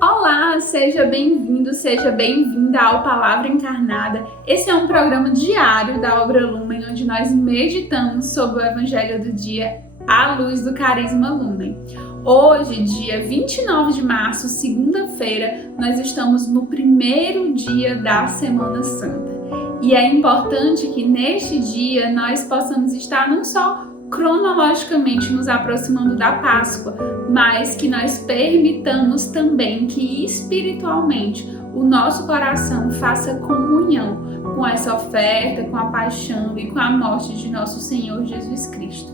Olá, seja bem-vindo, seja bem-vinda ao Palavra Encarnada. Esse é um programa diário da Obra Lumen, onde nós meditamos sobre o Evangelho do dia à luz do Carisma Lumen. Hoje, dia 29 de março, segunda-feira, nós estamos no primeiro dia da Semana Santa. E é importante que neste dia nós possamos estar não só cronologicamente nos aproximando da Páscoa, mas que nós permitamos também que espiritualmente o nosso coração faça comunhão com essa oferta, com a paixão e com a morte de nosso Senhor Jesus Cristo.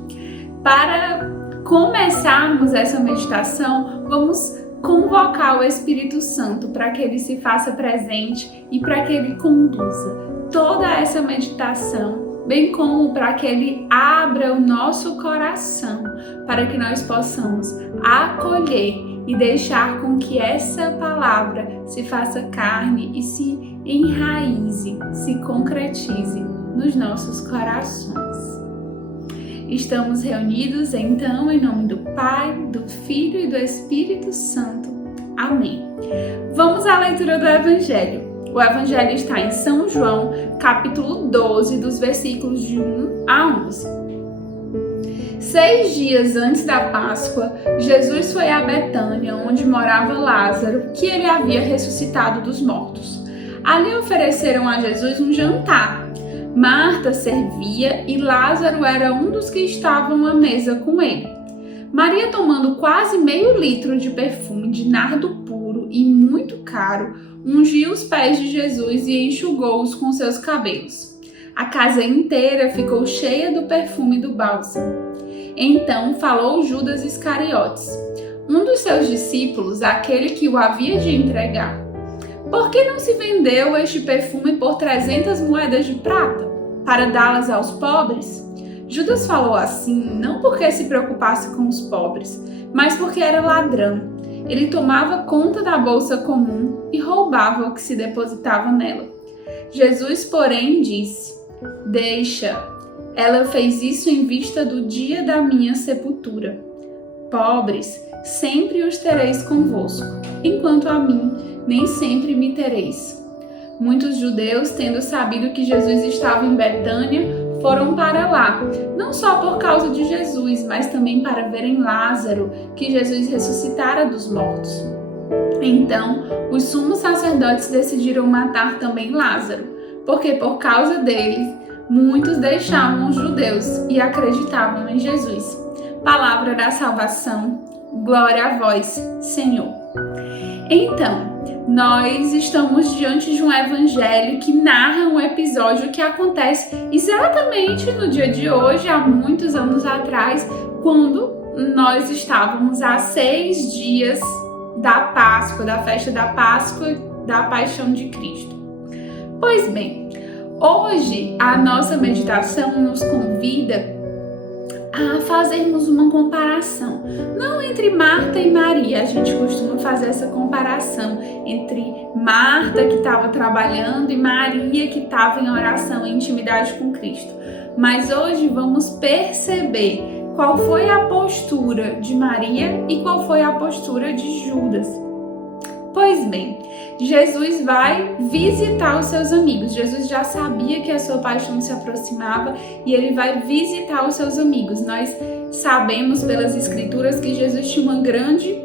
Para começarmos essa meditação, vamos convocar o Espírito Santo para que ele se faça presente e para que ele conduza toda essa meditação, bem como para que ele abra o nosso coração, para que nós possamos acolher e deixar com que essa palavra se faça carne e se enraize, se concretize nos nossos corações. Estamos reunidos então em nome do Pai, do Filho e do Espírito Santo. Amém. Vamos à leitura do Evangelho. O Evangelho está em São João, capítulo 12, dos versículos de 1 a 11. 6 dias antes da Páscoa, Jesus foi a Betânia, onde morava Lázaro, que ele havia ressuscitado dos mortos. Ali ofereceram a Jesus um jantar. Marta servia e Lázaro era um dos que estavam à mesa com ele. Maria, tomando quase meio litro de perfume de nardo puro e muito caro, ungiu os pés de Jesus e enxugou-os com seus cabelos. A casa inteira ficou cheia do perfume do bálsamo. Então falou Judas Iscariotes, um dos seus discípulos, aquele que o havia de entregar. Por que não se vendeu este perfume por 300 moedas de prata, para dá-las aos pobres? Judas falou assim, não porque se preocupasse com os pobres, mas porque era ladrão. Ele tomava conta da bolsa comum e roubava o que se depositava nela. Jesus, porém, disse: Deixa, ela fez isso em vista do dia da minha sepultura. Pobres, sempre os tereis convosco, enquanto a mim, nem sempre me tereis. Muitos judeus, tendo sabido que Jesus estava em Betânia, foram para lá, não só por causa de Jesus, mas também para verem Lázaro, que Jesus ressuscitara dos mortos. Então, os sumos sacerdotes decidiram matar também Lázaro, porque por causa dele, muitos deixavam os judeus e acreditavam em Jesus. Palavra da salvação, glória a vós, Senhor. Então, nós estamos diante de um evangelho que narra um episódio que acontece exatamente no dia de hoje, há muitos anos atrás, quando nós estávamos a 6 dias da Páscoa, da festa da Páscoa, da Paixão de Cristo. Pois bem, hoje a nossa meditação nos convida a fazermos uma comparação, não entre Marta e Maria. A gente costuma fazer essa comparação entre Marta, que estava trabalhando, e Maria, que estava em oração e intimidade com Cristo. Mas hoje vamos perceber qual foi a postura de Maria e qual foi a postura de Judas. Pois bem, Jesus vai visitar os seus amigos. Jesus já sabia que a sua paixão se aproximava e ele vai visitar os seus amigos. Nós sabemos pelas escrituras que Jesus tinha uma grande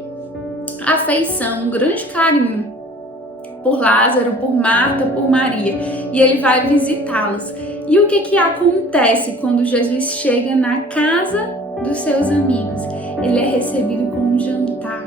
afeição, um grande carinho por Lázaro, por Marta, por Maria, e ele vai visitá-los. E o que acontece quando Jesus chega na casa dos seus amigos? Ele é recebido com um jantar.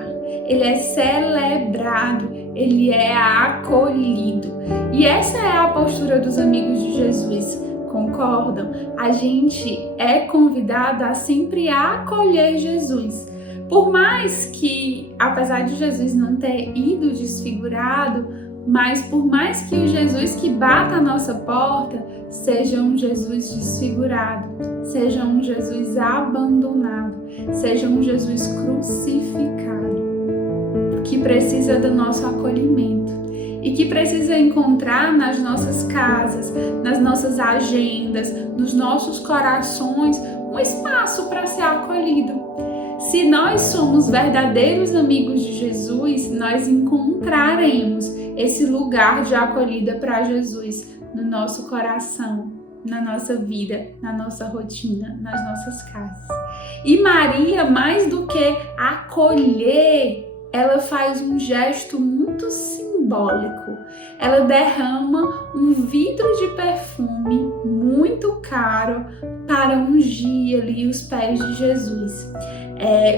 Ele é celebrado, ele é acolhido. E essa é a postura dos amigos de Jesus, concordam? A gente é convidado a sempre acolher Jesus. Por mais que, apesar de Jesus não ter ido desfigurado, mas por mais que o Jesus que bata a nossa porta seja um Jesus desfigurado, seja um Jesus abandonado, seja um Jesus crucificado, que precisa do nosso acolhimento e que precisa encontrar nas nossas casas, nas nossas agendas, nos nossos corações, um espaço para ser acolhido. Se Se nós somos verdadeiros amigos de Jesus, nós encontraremos esse lugar de acolhida para Jesus no nosso coração, na nossa vida, na nossa rotina, nas nossas casas. E Maria, mais do que acolher, ela faz um gesto muito simbólico. Ela derrama um vidro de perfume muito caro para ungir ali os pés de Jesus.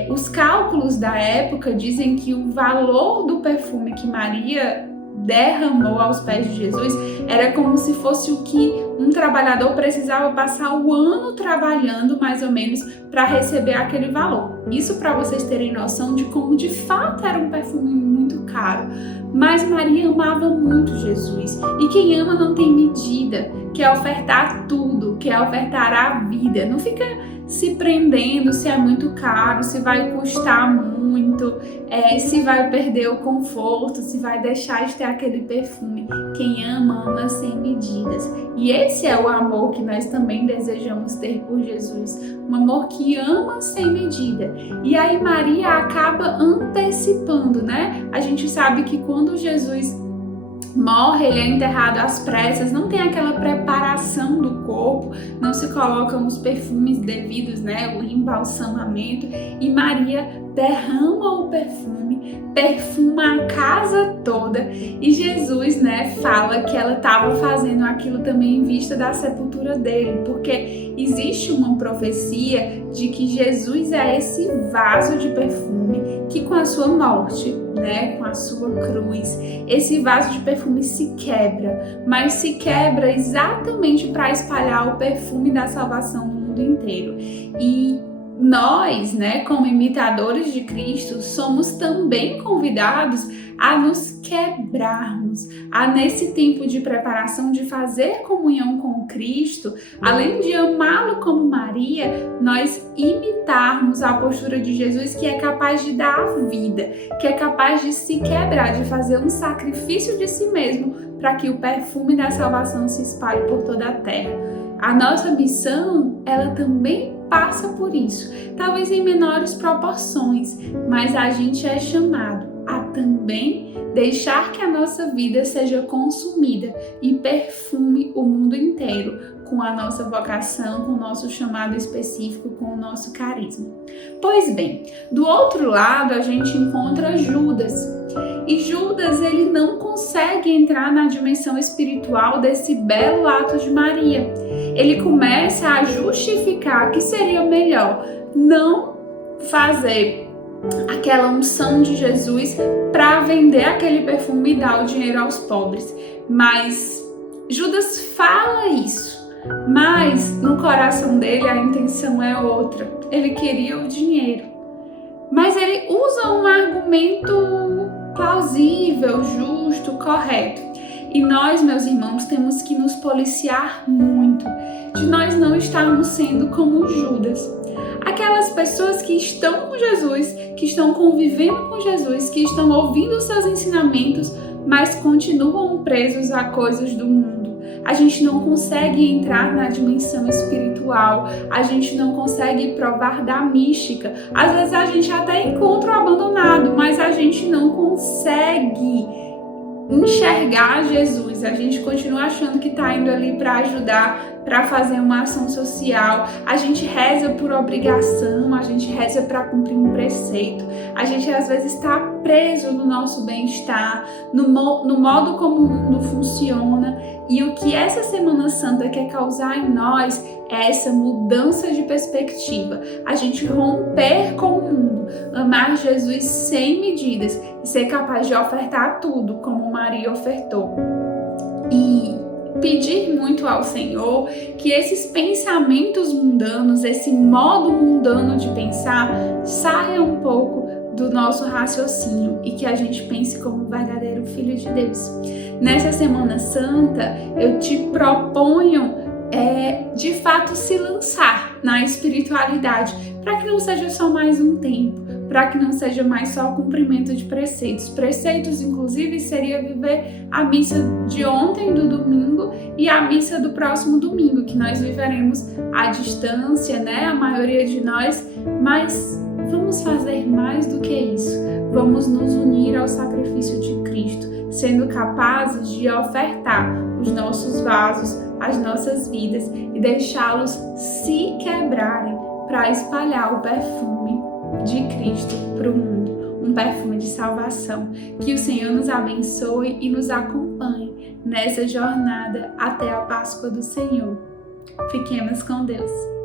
Os cálculos da época dizem que o valor do perfume que Maria derramou aos pés de Jesus era como se fosse o que um trabalhador precisava passar o ano trabalhando, mais ou menos, para receber aquele valor. Isso para vocês terem noção de como de fato era um perfume muito caro. Mas Maria amava muito Jesus, e quem ama não tem medida, quer ofertar tudo, quer ofertar a vida, não fica se prendendo se é muito caro, se vai custar muito, se vai perder o conforto, se vai deixar de ter aquele perfume. Quem ama, ama sem medidas. E esse é o amor que nós também desejamos ter por Jesus, um amor que ama sem medida. E aí Maria acaba antecipando, né? A gente sabe que quando Jesus morre, ele é enterrado às pressas, não tem aquela preparação do corpo, não se colocam os perfumes devidos, né, o embalsamamento, e Maria derrama o perfume, perfuma a casa toda, e Jesus, né, fala que ela estava fazendo aquilo também em vista da sepultura dele, porque existe uma profecia de que Jesus é esse vaso de perfume que com a sua morte, né, com a sua cruz, esse vaso de perfume se quebra, mas se quebra exatamente para espalhar o perfume da salvação no mundo inteiro. E nós, né, como imitadores de Cristo, somos também convidados a nos quebrarmos, a nesse tempo de preparação, de fazer comunhão com Cristo, além de amá-lo como Maria, nós imitarmos a postura de Jesus, que é capaz de dar a vida, que é capaz de se quebrar, de fazer um sacrifício de si mesmo, para que o perfume da salvação se espalhe por toda a terra. A nossa missão, ela também passa por isso, talvez em menores proporções, mas a gente é chamado a também deixar que a nossa vida seja consumida e perfume o mundo inteiro com a nossa vocação, com o nosso chamado específico, com o nosso carisma. Pois bem, do outro lado a gente encontra Judas. E Judas, ele não consegue entrar na dimensão espiritual desse belo ato de Maria. Ele começa a justificar que seria melhor não fazer aquela unção de Jesus para vender aquele perfume e dar o dinheiro aos pobres. Mas Judas fala isso, mas no coração dele a intenção é outra. Ele queria o dinheiro. Mas ele usa um argumento plausível, justo, correto. E nós, meus irmãos, temos que nos policiar muito de nós não estarmos sendo como Judas. Aquelas pessoas que estão com Jesus, que estão convivendo com Jesus, que estão ouvindo os seus ensinamentos, mas continuam presos a coisas do mundo. A gente não consegue entrar na dimensão espiritual, a gente não consegue provar da mística. Às vezes a gente até encontra o abandonado, mas a gente não consegue enxergar Jesus. A gente continua achando que está indo ali para ajudar, para fazer uma ação social. A gente reza por obrigação, a gente reza para cumprir um preceito. A gente às vezes está preso no nosso bem-estar, no modo como o mundo funciona. E o que essa Semana Santa quer causar em nós é essa mudança de perspectiva. A gente romper com o mundo, amar Jesus sem medidas e ser capaz de ofertar tudo como Maria ofertou. E pedir muito ao Senhor que esses pensamentos mundanos, esse modo mundano de pensar, saia um pouco do nosso raciocínio e que a gente pense como um verdadeiro filho de Deus. Nessa Semana Santa, eu te proponho de fato se lançar na espiritualidade, para que não seja só mais um tempo, para que não seja mais só o cumprimento de preceitos. Preceitos, inclusive, seria viver a missa de ontem, do domingo, e a missa do próximo domingo, que nós viveremos à distância, né? A maioria de nós, mas vamos fazer mais do que isso. Vamos nos unir ao sacrifício de Cristo, sendo capazes de ofertar os nossos vasos, as nossas vidas e deixá-los se quebrarem para espalhar o perfume de Cristo para o mundo, um perfume de salvação. Que o Senhor nos abençoe e nos acompanhe nessa jornada até a Páscoa do Senhor. Fiquemos com Deus.